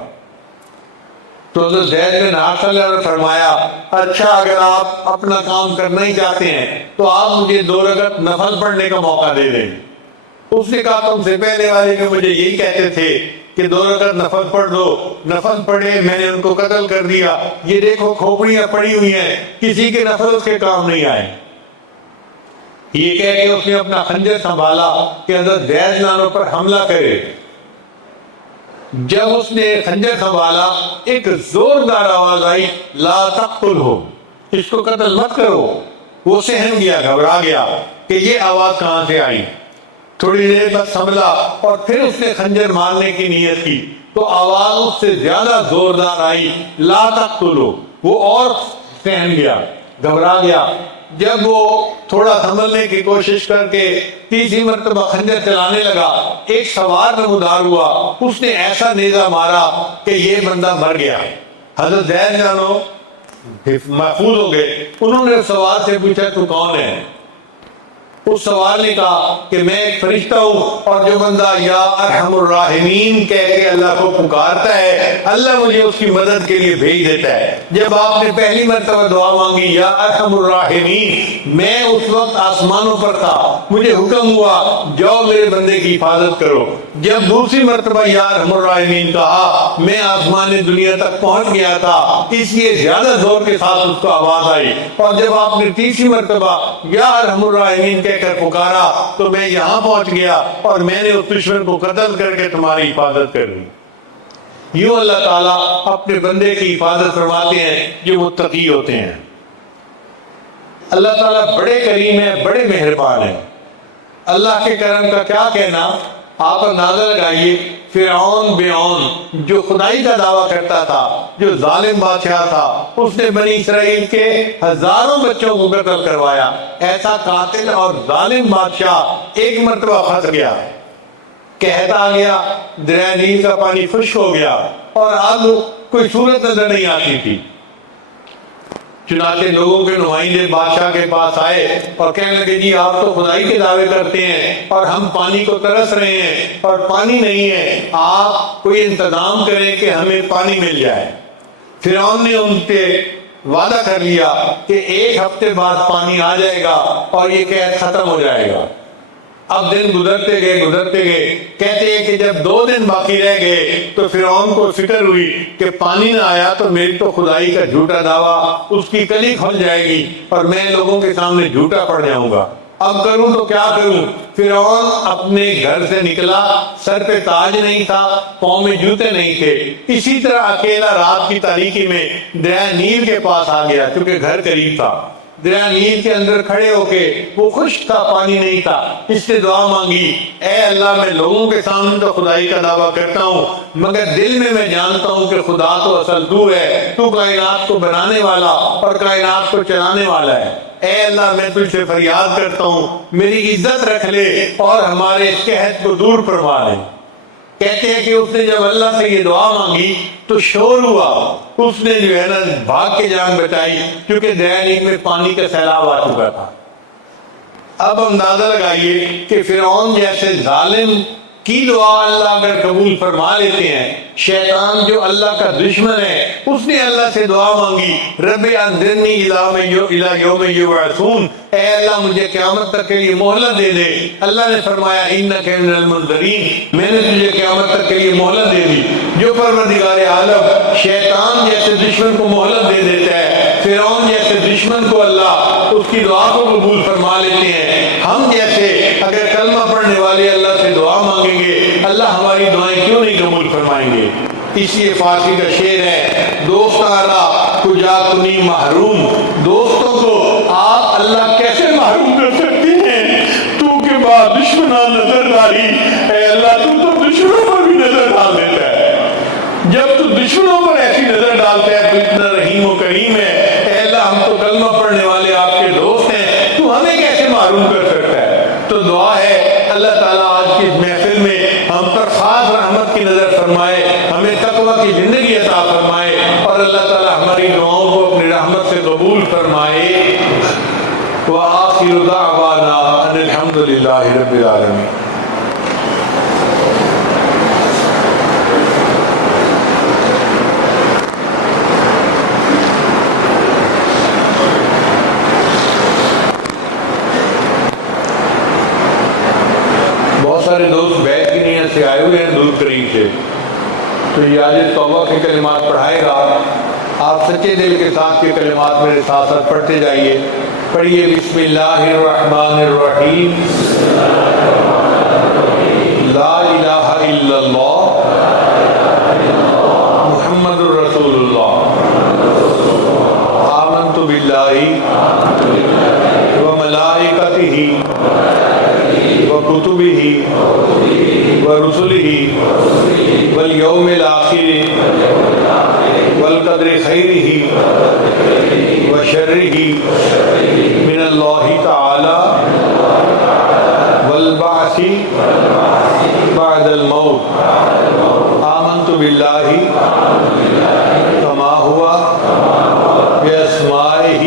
تو حضرت زید بن حارثہ نے فرمایا اچھا اگر آپ اپنا کام کرنا ہی چاہتے ہیں تو آپ مجھے 2 رکعت نفل پڑھنے کا موقع دے دیں۔ اس نے کہا تم سے پہلے والے جو مجھے یہی کہتے تھے کہ 2 رکعت نفل پڑھ دو، نفل پڑھے، میں نے ان کو قتل کر دیا، یہ دیکھو کھوپڑیاں پڑی ہوئی ہیں، کسی کے نفل اس کے کام نہیں آئے۔ یہ کہہ کے اس نے اپنا خنجر سنبھالا کہ حضرت زید نانوں پر حملہ کرے۔ جب اس نے خنجر سنبھالا ایک زوردار آواز آئی لا تقتلہ، اس کو قتل مت کرو۔ وہ سہم گیا، گھبرا گیا کہ یہ آواز کہاں سے آئی۔ تھوڑی دیر بعد سنبھلا اور پھر اس نے خنجر مارنے کی نیت کی تو آواز اس سے زیادہ زوردار آئی لا تقتلہ، وہ اور سہم گیا، گھبرا گیا۔ جب وہ تھوڑا سنبھلنے کی کوشش کر کے تیسری مرتبہ خنجر چلانے لگا، ایک سوار نمودار ہوا، اس نے ایسا نیزہ مارا کہ یہ بندہ مر گیا۔ حضرت زید جانو محفوظ ہو گئے۔ انہوں نے سوار سے پوچھا تو کون ہے؟ اس سوار نے کہا کہ میں ایک فرشتہ ہوں، اور جو بندہ یا ارحم الراحمین کہہ کے اللہ کو پکارتا ہے اللہ مجھے اس کی مدد کے لیے بھیج دیتا ہے۔ جب آپ نے پہلی مرتبہ دعا مانگی یا ارحم الراحمین، میں اس وقت آسمانوں پر تھا، مجھے حکم ہوا جاؤ میرے بندے کی حفاظت کرو۔ جب دوسری مرتبہ یا ارحم الراحمین کہا، میں آسمان دنیا تک پہنچ گیا تھا، اس لیے زیادہ زور کے ساتھ اس کو آواز آئی۔ اور جب آپ نے تیسری مرتبہ یا ارحم الراحمین کہہ کر پکارا تو میں یہاں پہنچ گیا اور میں نے اس دشمن کو قتل کر کے تمہاری حفاظت کر لی۔ یوں اللہ تعالیٰ اپنے بندے کی حفاظت فرماتے ہیں جو متقی ہوتے ہیں۔ اللہ تعالیٰ بڑے کریم ہیں، بڑے مہربان ہیں۔ اللہ کے کرم کا کیا کہنا، آپ اندازہ لگائیے فرعون بیعون جو خدائی کا دعویٰ کرتا تھا، جو ظالم بادشاہ تھا، اس نے بنی اسرائیل کے ہزاروں بچوں کو قتل کروایا۔ ایسا قاتل اور ظالم بادشاہ ایک مرتبہ پھنس گیا، قحط آ گیا، دریائے نیل کا پانی خشک ہو گیا اور اب کوئی صورت نظر نہیں آتی تھی۔ چنانچہ لوگوں کے نمائندے بادشاہ کے پاس آئے اور کہنے لگے جی آپ تو خدائی کے دعوے کرتے ہیں اور ہم پانی کو ترس رہے ہیں اور پانی نہیں ہے، آپ کوئی انتظام کریں کہ ہمیں پانی مل جائے۔ فرعون نے ان سے وعدہ کر لیا کہ 1 ہفتے بعد پانی آ جائے گا اور یہ قحط ختم ہو جائے گا۔ اب دن گزرتے گئے، کہتے ہیں کہ جب 2 دن باقی رہ گئے تو فرعون کو فکر ہوئی کہ پانی نہ آیا تو میری تو خدائی کا جھوٹا دعویٰ اس کی کلی کھل جائے گی اور میں لوگوں کے سامنے جھوٹا پڑ جاؤں گا۔ اب کروں تو کیا کروں؟ فرعون اپنے گھر سے نکلا، سر پہ تاج نہیں تھا، پاؤں میں جوتے نہیں تھے، اسی طرح اکیلا رات کی تاریکی میں دریائے نیل کے پاس آ گیا کیونکہ گھر قریب تھا۔ دریائے نیل کے اندر کھڑے ہو کے، وہ خشک تھا، پانی نہیں تھا، اس نے دعا مانگی اے اللہ میں لوگوں کے سامنے تو خدائی کا دعویٰ کرتا ہوں مگر دل میں جانتا ہوں کہ خدا تو اصل تو ہے، تو کائنات کو بنانے والا اور کائنات کو چلانے والا ہے۔ اے اللہ میں تجھ سے فریاد کرتا ہوں میری عزت رکھ لے اور ہمارے اس قحط کو دور فرما لے۔ کہتے ہیں کہ اس نے جب اللہ سے یہ دعا مانگی تو شور ہوا، اس نے جو ہے نا بھاگ کے جان بچائی کیونکہ دریائے نیل میں پانی کا سیلاب آ چکا تھا۔ اب اندازہ لگائیے کہ فرعون جیسے ظالم کی دعا اللہ اگر قبول فرما لیتے ہیں، شیطان جو اللہ کا دشمن ہے اس نے اللہ سے دعا مانگی رب انظرنی الی یوم یبعثون، اے اللہ مجھے قیامت تک کے لیے مہلت دے دے۔ اللہ نے فرمایا انک من المنظرین، میں نے تجھے قیامت تک کے لیے مہلت دے دی۔ جو پروردگار عالم شیطان جیسے دشمن کو مہلت دے دیتا ہے، فرعون جیسے دشمن کو اللہ اس کی دعا کو قبول فرما لیتے ہیں۔ ہم جیسے اگر کلمہ پڑھنے والے اللہ سے دعا مانگیں گے اللہ ہماری دعائیں کیوں نہیں قبول فرمائیں گے؟ اس لیے فارسی کا شعر ہے دوستارا کجا کنی محروم، دوستوں کو آپ اللہ کیسے محروم کر سکتے ہیں؟ تو کے بعد دشمناں نظر داری، اے اللہ تو دشمنوں پر بھی نظر ڈال دیتا ہے۔ جب تو دشمنوں پر ایسی نظر ڈالتا ہے تو اتنا رحیم و کریم ہے، اے اللہ ہم تو کلمہ پڑھنے والے آپ کے دوست ہیں، تو ہمیں کیسے محروم کر سکتا ہے؟ تو دعا ہے اللہ تعالیٰ آج کی محفل میں ہم پر خاص رحمت کی نظر فرمائے، ہمیں تقویٰ کی زندگی عطا فرمائے اور اللہ تعالیٰ ہماری دعاؤں کو اپنی رحمت سے قبول فرمائے۔ وآخر دعوانا ان الحمد للہ رب العالمین۔ بہت سارے دوست بیت کی نیت سے آئے ہوئے ہیں دور قریب سے، تو یہ آج توبہ کے کلمات پڑھائے گا۔ آپ سچے دل کے ساتھ یہ کلمات میرے ساتھ ساتھ پڑھتے جائیے۔ پڑھیے بسم اللہ الرحمن الرحیم۔ لا الہ الا اللہ محمد الرسول اللہ۔ آمنت باللہ وملائکتہ وکتبہ ورسلہ والیوم الآخر والقدر خیرہ وشرہ من اللہ تعالی والبعث بعد الموت۔ آمنت باللہ کما ہوا باسمائہ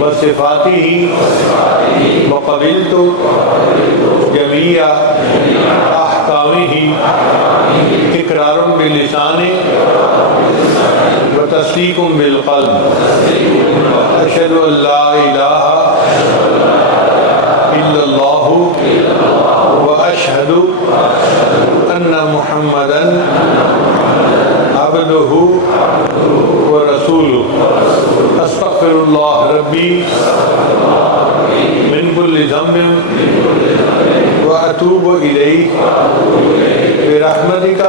وصفاتہ وقبلت جمیع احکامہ اقرار باللسان وتصدیق بالقلب۔ اشہد ان لا الہ الا اللہ واشہد ان محمدا عبدہ ورسولہ۔ استغفر اللہ ربی من کل ذنب واتوب الیہ برحمتک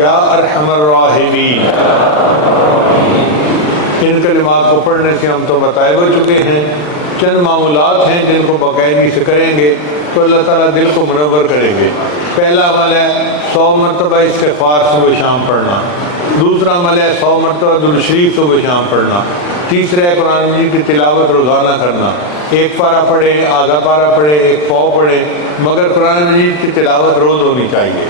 یا ارحم الراحمین۔ ان کلمات کو پڑھنے سے ہم تو بتائے ہو چکے ہیں، چند معمولات ہیں جن کو باقاعدگی سے کریں گے تو اللہ تعالیٰ دل کو منور کریں گے۔ پہلا عمل ہے 100 مرتبہ استغفار صبح شام پڑھنا۔ دوسرا عمل ہے 100 مرتبہ درود شریف صبح شام پڑھنا۔ تیسرا ہے قرآن مجید کی تلاوت روزانہ کرنا، ایک پارہ پڑھے، آدھا پارہ پڑھے، ایک پاؤ پڑھے، مگر قرآن مجید کی تلاوت روز ہونی چاہیے۔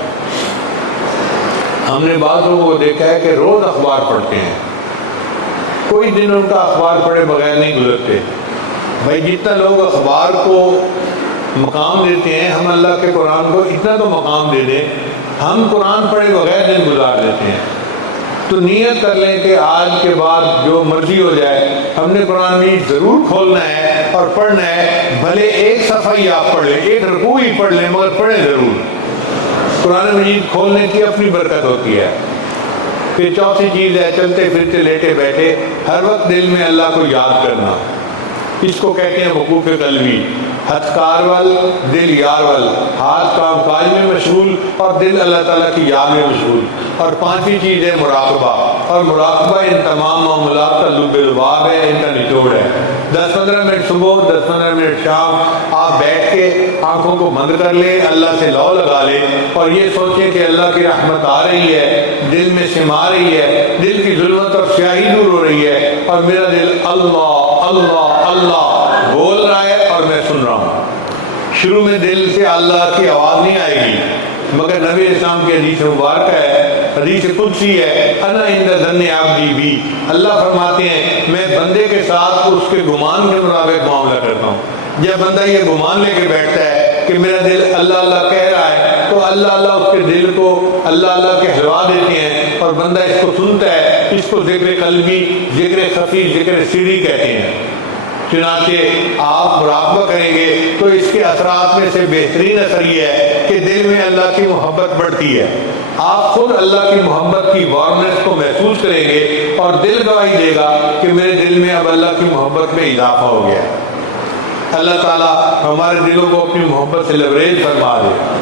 ہم نے بعض لوگوں کو دیکھا ہے کہ روز اخبار پڑھتے ہیں، کوئی دن ان کا اخبار پڑھے بغیر نہیں گزرتے۔ بھائی جتنا لوگ اخبار کو مقام دیتے ہیں، ہم اللہ کے قرآن کو اتنا تو مقام دے دیں۔ ہم قرآن پڑھے بغیر دن گزار دیتے ہیں۔ تو نیت کر لیں کہ آج کے بعد جو مرضی ہو جائے ہم نے قرآن مجید ضرور کھولنا ہے اور پڑھنا ہے، بھلے ایک صفحہ ہی آپ پڑھ لیں، ایک رکوع ہی پڑھ لیں، مگر پڑھیں ضرور۔ قرآن مجید کھولنے کی اپنی برکت ہوتی ہے۔ پھر چوتھی چیز ہے چلتے پھرتے لیٹے بیٹھے ہر وقت دل میں اللہ کو یاد کرنا۔ اس کو کہتے ہیں وقوف قلبی۔ ہتھ کار وال دل یار وال، ہاتھ کام کاج میں مشغول اور دل اللہ تعالیٰ کی یاد میں مشغول۔ اور پانچویں چیز ہے مراقبہ، اور مراقبہ ان تمام معاملات کا لب لباب ہے، ان کا نچوڑ ہے۔ 10-15 منٹ صبح، 10-15 منٹ شام آپ بیٹھ کے آنکھوں کو بند کر لیں، اللہ سے لو لگا لیں اور یہ سوچیں کہ اللہ کی رحمت آ رہی ہے، دل میں سما رہی ہے، دل کی ظلمت اور سیاہی دور ہو رہی ہے اور میرا دل اللہ اللہ اللہ بول رہا ہے اور میں سن رہا ہوں۔ شروع میں دل سے اللہ کی آواز نہیں آئے گی، مگر نبی اسلام کی حدیث مبارکہ ہے، حدیث قدسی ہے، انا عند ظن عبدی بی۔ اللہ فرماتے ہیں میں بندے کے ساتھ اس کے گمان کے مطابق معاملہ کرتا ہوں۔ جب بندہ یہ گمان لے کے بیٹھتا ہے کہ میرا دل اللہ اللہ کہہ رہا ہے تو اللہ اللہ اس کے دل کو اللہ اللہ کے حلوا دیتے ہیں اور بندہ اس کو سنتا ہے۔ اس کو ذکر قلبی، ذکر خفی، ذکر سری کہتے ہیں۔ چنانچہ آپ مراقبہ کریں گے تو اس کے اثرات میں سے بہترین اثر یہ ہے کہ دل میں اللہ کی محبت بڑھتی ہے۔ آپ خود اللہ کی محبت کی وارنس کو محسوس کریں گے اور دل گواہی دے گا کہ میرے دل میں اب اللہ کی محبت میں اضافہ ہو گیا ہے۔ اللہ تعالیٰ ہمارے دلوں کو اپنی محبت سے لبریز فرما دے۔